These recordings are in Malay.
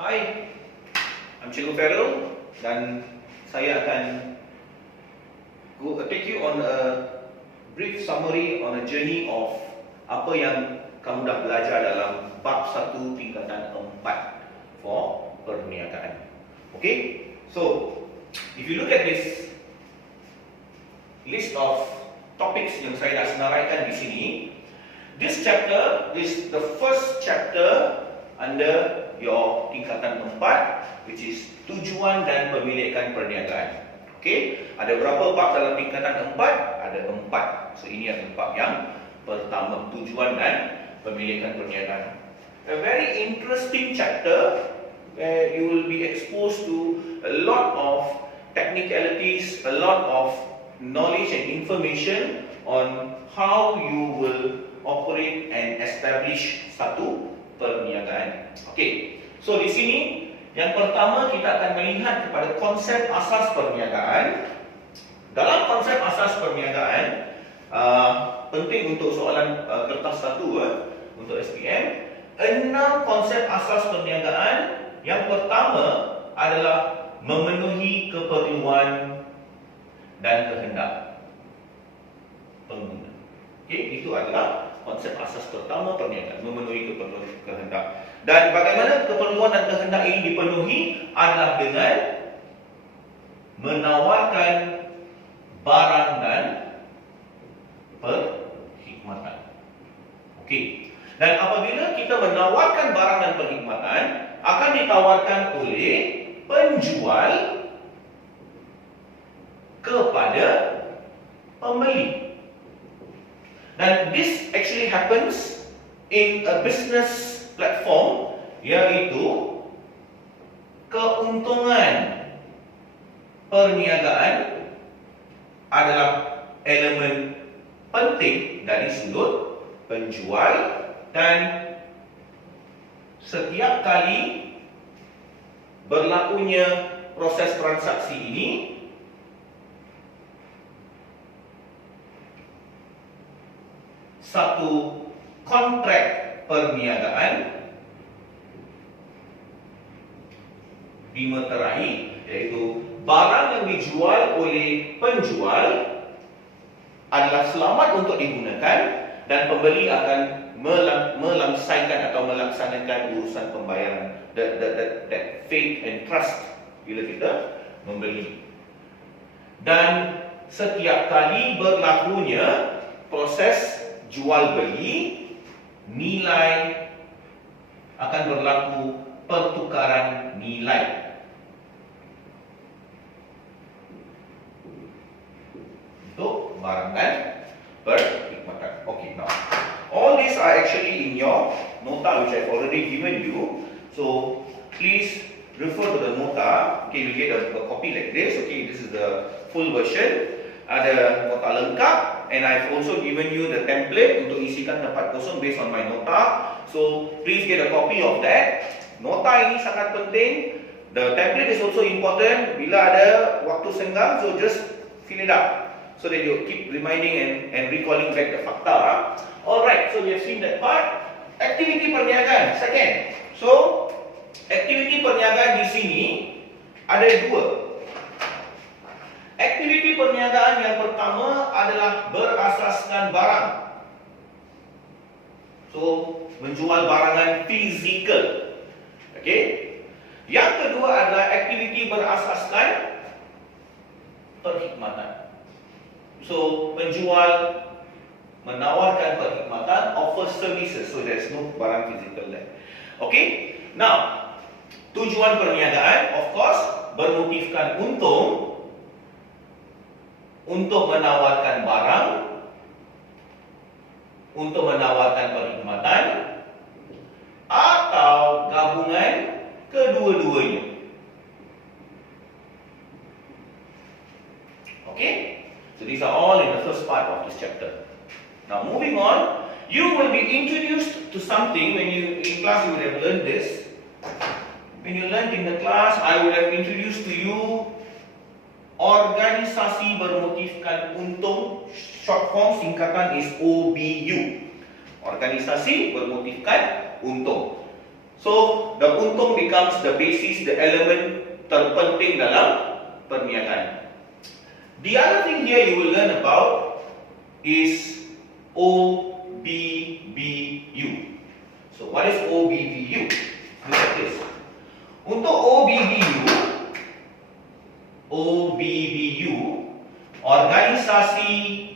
Hi, I'm Cikgu Feral dan saya akan take you on a brief summary on a journey of apa yang kamu dah belajar dalam bab 1 tingkatan 4 for perniagaan. Okay, so if you look at this list of topics yang saya dah senaraikan di sini, this chapter is the first chapter under your tingkatan 4, which is tujuan dan pemilikan perniagaan. Okay, ada berapa bab dalam tingkatan 4? Ada 4. So ini adalah bab yang pertama, tujuan dan pemilikan perniagaan. A very interesting chapter where you will be exposed to a lot of technicalities, a lot of knowledge and information on how you will operate and establish satu perniagaan. Okey. So di sini yang pertama kita akan melihat kepada konsep asas perniagaan. Dalam konsep asas perniagaan, penting untuk soalan kertas 1 untuk SPM, 6 konsep asas perniagaan. Yang pertama adalah memenuhi keperluan dan kehendak pengguna. Okey, itu adalah konsep asas pertama perniagaan, memenuhi keperluan dan kehendak. Dan bagaimana keperluan dan kehendak ini dipenuhi adalah dengan menawarkan barang dan perkhidmatan. Okey. Dan apabila kita menawarkan barang dan perkhidmatan, akan ditawarkan oleh penjual kepada pembeli. Dan this actually happens in a business platform, iaitu keuntungan perniagaan adalah elemen penting dari sudut penjual, dan setiap kali berlakunya proses transaksi ini, satu kontrak perniagaan dimeterai, iaitu barang yang dijual oleh penjual adalah selamat untuk digunakan dan pembeli akan melangsaikan atau melaksanakan urusan pembayaran, that faith and trust bila kita membeli. Dan setiap kali berlakunya proses jual beli, nilai akan berlaku pertukaran nilai. Untuk barang dan perkhidmatan. Okay, now all these are actually in your nota which I've already given you. So please refer to the nota. Okay, you get a copy like this. Okay, this is the full version. Ada nota lengkap, and I've also given you the template untuk isikan tempat kosong based on my nota. So please get a copy of that. Nota ini sangat penting. The template is also important. Bila ada waktu senggang, so just fill it up so that you keep reminding and recalling back the fakta. Alright, so we have seen that part. Aktiviti perniagaan, second. So aktiviti perniagaan di sini ada dua. Aktiviti perniagaan yang pertama adalah berasaskan barang. So, menjual barangan fizikal. Okey. Yang kedua adalah aktiviti berasaskan perkhidmatan. So, penjual menawarkan perkhidmatan, offer services. So, there's no barang fizikal there. Okey. Now, tujuan perniagaan, of course, bermotifkan untung untuk menawarkan barang, untuk menawarkan perkhidmatan, atau gabungan kedua-duanya. Okay? So these are all in the first part of this chapter. Now moving on, you will be introduced to something. When you in class you would have learned this. When you learned in the class, I would have introduced to you organisasi bermotifkan untung. Short form singkatan is OBU. Organisasi bermotifkan untung. So the untung becomes the basis, the element terpenting dalam perniagaan. The other thing here you will learn about is OBBU. So what is OBBU? Look at this. Untuk OBBU, organisasi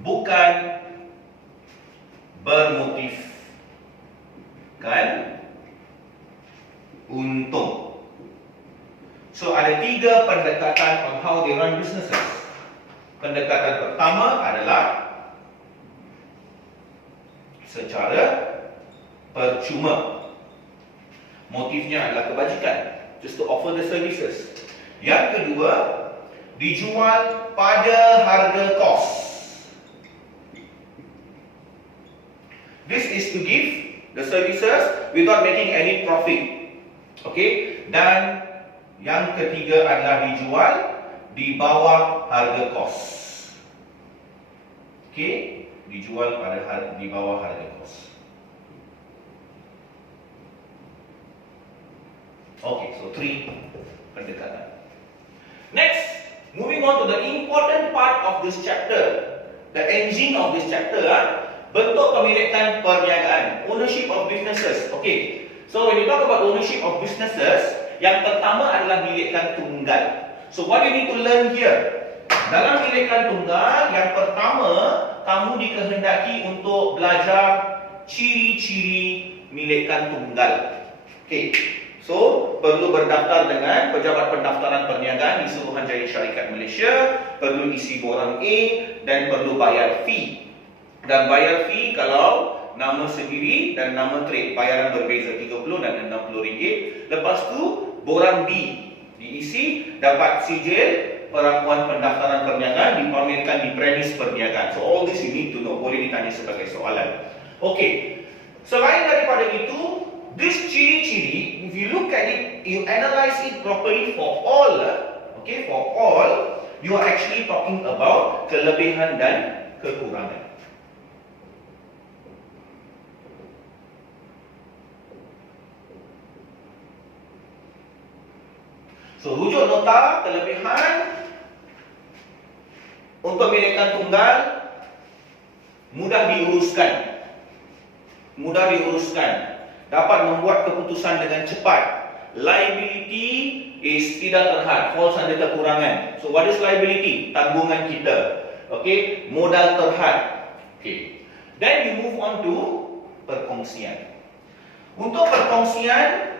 bukan bermotifkan untung. So ada 3 pendekatan on how they run businesses. Pendekatan pertama adalah secara percuma. Motifnya adalah kebajikan, just to offer the services. Yang kedua, dijual pada harga kos. This is to give the services without making any profit. Okay? Dan yang ketiga adalah dijual di bawah harga kos. Okay? Dijual di bawah harga kos. Okay, so 3 pendekatan. Next, moving on to the important part of this chapter, the engine of this chapter, bentuk pemilikan perniagaan, ownership of businesses. Okay, so when you talk about ownership of businesses, yang pertama adalah milikan tunggal. So what you need to learn here? Dalam milikan tunggal, yang pertama, kamu dikehendaki untuk belajar ciri-ciri milikan tunggal. Okay, so perlu berdaftar dengan Pejabat Pendaftaran Perniagaan di Suruhanjaya Syarikat Malaysia, perlu isi borang A dan perlu bayar fee. Dan bayar fee kalau nama sendiri dan nama trade, bayaran berbeza RM30 dan RM60. Lepas tu borang B diisi, dapat sijil pengakuan pendaftaran perniagaan, dipamerkan di premis perniagaan. So all this you need to know, boleh ditanya sebagai soalan. Okay, selain daripada itu, this ciri-ciri, if you look at it, you analyze it properly for all, okay, for all, you are actually talking about kelebihan dan kekurangan. So rujuk nota kelebihan untuk milikan tunggal, mudah diuruskan. Mudah diuruskan. Dapat membuat keputusan dengan cepat. Liability is tidak terhad, falls under kekurangan. So what is liability? Tanggungan kita. Okay, modal terhad. Okay. Then you move on to perkongsian. Untuk perkongsian,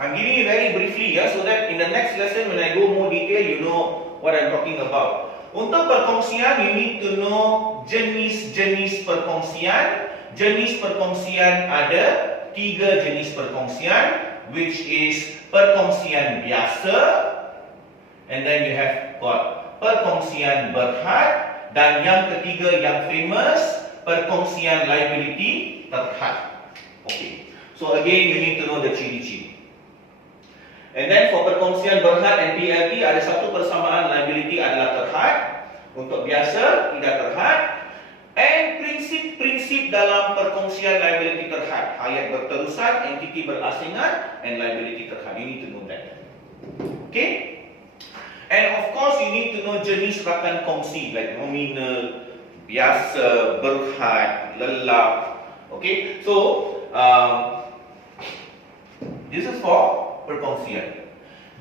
I'm giving you very briefly, so that in the next lesson when I go more detail, you know what I'm talking about. Untuk perkongsian, you need to know jenis-jenis perkongsian. Jenis perkongsian ada 3 jenis perkongsian, which is perkongsian biasa, and then you have got perkongsian berhad, dan yang ketiga yang famous, perkongsian liability terhad. Okay, so again you need to know the ciri-ciri. And then for perkongsian berhad and PLT, ada satu persamaan, liability adalah terhad, untuk biasa tidak terhad. And prinsip-prinsip dalam perkongsian liability terhad, hayat berterusan, entiti berasingan, and liability terhad. You need to know that. Okay? And of course you need to know jenis rakan kongsi, like nominal, biasa, berhad, lelap. Okay? So this is for perkongsian.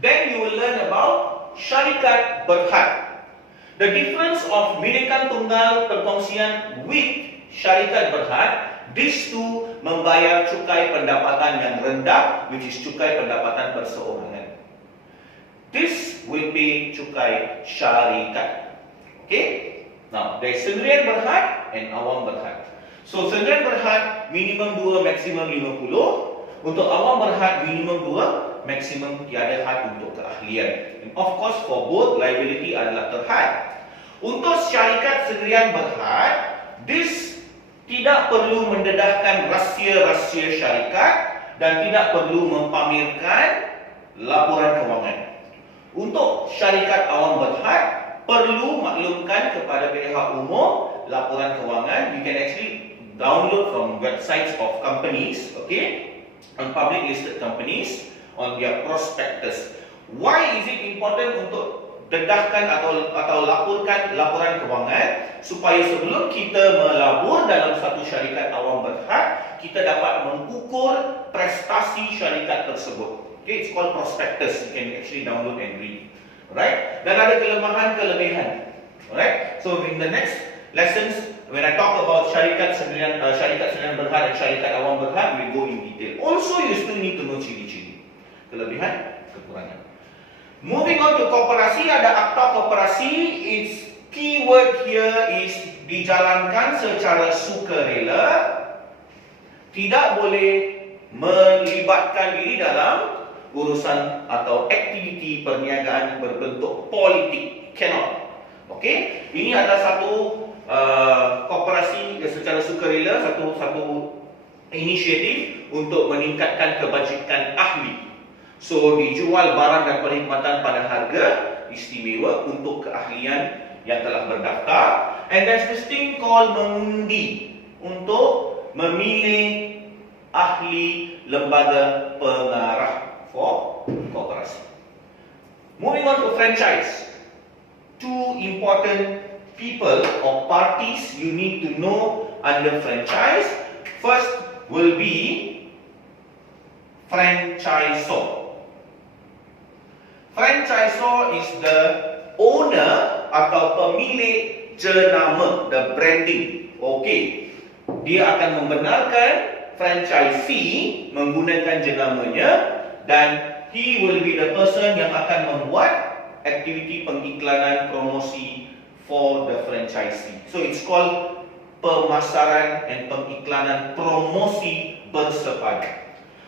Then you will learn about syarikat berhad. The difference of milikan tunggal perkongsian with syarikat berhad, these two membayar cukai pendapatan yang rendah, which is cukai pendapatan perseorangan. This will be cukai syarikat. Okay? Now, there is sendirian berhad and awam berhad. So, sendirian berhad minimum 2, maksimum 50. Untuk awam berhad minimum 2, maksimum tiada had untuk keahlian. And of course, for both, liability adalah terhad. Untuk syarikat sendirian berhad, this tidak perlu mendedahkan rahsia-rahsia syarikat dan tidak perlu mempamerkan laporan kewangan. Untuk syarikat awam berhad, perlu maklumkan kepada pihak umum laporan kewangan. You can actually download from websites of companies, okay, on public listed companies, on their prospectus. Why is it important untuk dedahkan atau laporkan laporan kewangan, supaya sebelum kita melabur dalam satu syarikat awam berhad, kita dapat mengukur prestasi syarikat tersebut. Okay, it's called prospectus. You can actually download and read. Alright? Dan ada kelemahan-kelebihan. Alright? So in the next lessons, when I talk about syarikat sendirian berhad dan syarikat awam berhad, we go in detail. Also, you still need to know ciri-ciri, kelebihan, kekurangan. Moving on to koperasi, ada akta koperasi. Its keyword here is dijalankan secara sukarela, tidak boleh melibatkan diri dalam urusan atau aktiviti perniagaan berbentuk politik. Cannot. Okay? Ini adalah satu koperasi secara sukarela, satu inisiatif untuk meningkatkan kebajikan ahli. So, dijual barang dan perkhidmatan pada harga istimewa untuk keahlian yang telah berdaftar. And there's this thing called mengundi untuk memilih ahli lembaga pengarah for koperasi. Moving on to franchise. Two important people or parties you need to know under franchise. First will be franchisor. Franchisor is the owner atau pemilik jenama, the branding. Okay, dia akan membenarkan franchisee menggunakan jenamanya, dan he will be the person yang akan membuat aktiviti pengiklanan promosi for the franchisee. So it's called pemasaran dan pengiklanan promosi bersepadu.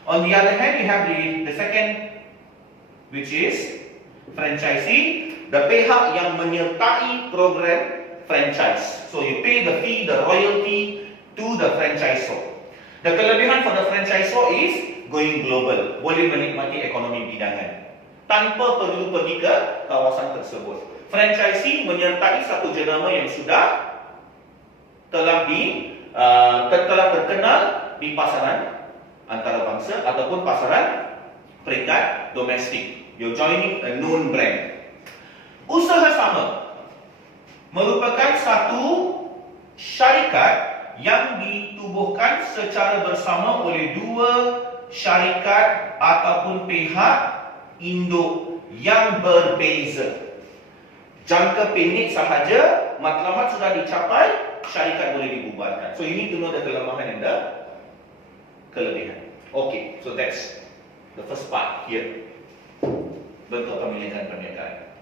On the other hand, we have the second, which is franchisee, the pihak yang menyertai program franchise. So you pay the fee, the royalty to the franchisor. The kelebihan for the franchisor is going global, boleh menikmati ekonomi bidangan tanpa perlu pergi ke kawasan tersebut. Franchisee menyertai satu jenama yang sudah telah terkenal di pasaran antarabangsa ataupun pasaran peringkat domestik. You're joining a known brand. Usaha sama merupakan satu syarikat yang ditubuhkan secara bersama oleh dua syarikat ataupun pihak induk yang berbeza. Jangka pendek sahaja matlamat sudah dicapai, syarikat boleh dibubarkan. So you need to know the kelemahan and the kelebihan. Okay, so that's the first part here. Bentuk pemilihan perniagaan.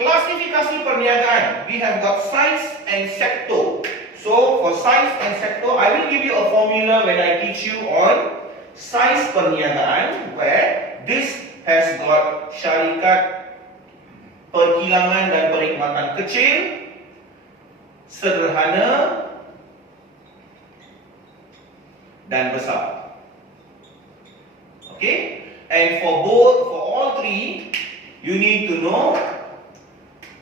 Klasifikasi perniagaan. We have got size and sector. So for size and sector, I will give you a formula when I teach you on size perniagaan, where this has got syarikat perkilangan dan perkhidmatan kecil, sederhana dan besar. Okay? And for all three, you need to know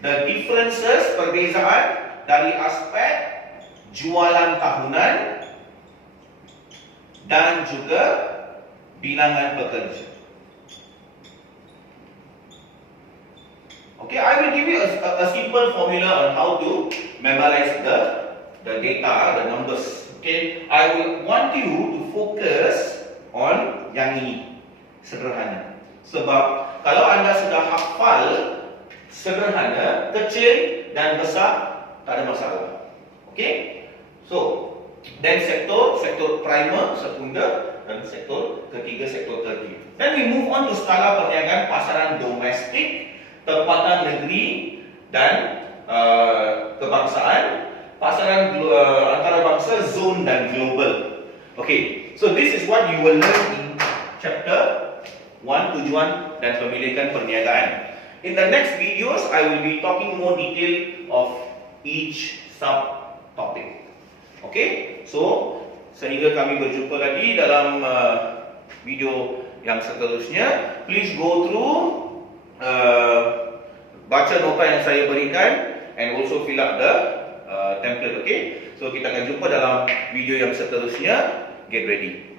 the differences, perbezaan dari aspek jualan tahunan dan juga bilangan pekerja. Okay, I will give you a simple formula on how to memorize the data, the numbers. Okay, I will want you to focus on yang ini. Sederhana. Sebab kalau anda sudah hafal sederhana, kecil dan besar, tak ada masalah. Okay? So, then sektor primer, sekunder, dan sektor ketiga, sektor tertier. Then we move on to skala perniagaan pasaran domestik, tempatan negeri dan kebangsaan, pasaran antarabangsa, zone dan global. Okay, so this is what you will learn in chapter 1, tujuan dan pemilikan perniagaan. In the next videos, I will be talking more detail of each sub-topic. Okay, so sehingga kami berjumpa lagi dalam video yang seterusnya. Please go through, baca nota yang saya berikan, and also fill up the template, okay? So kita akan jumpa dalam video yang seterusnya. Get ready.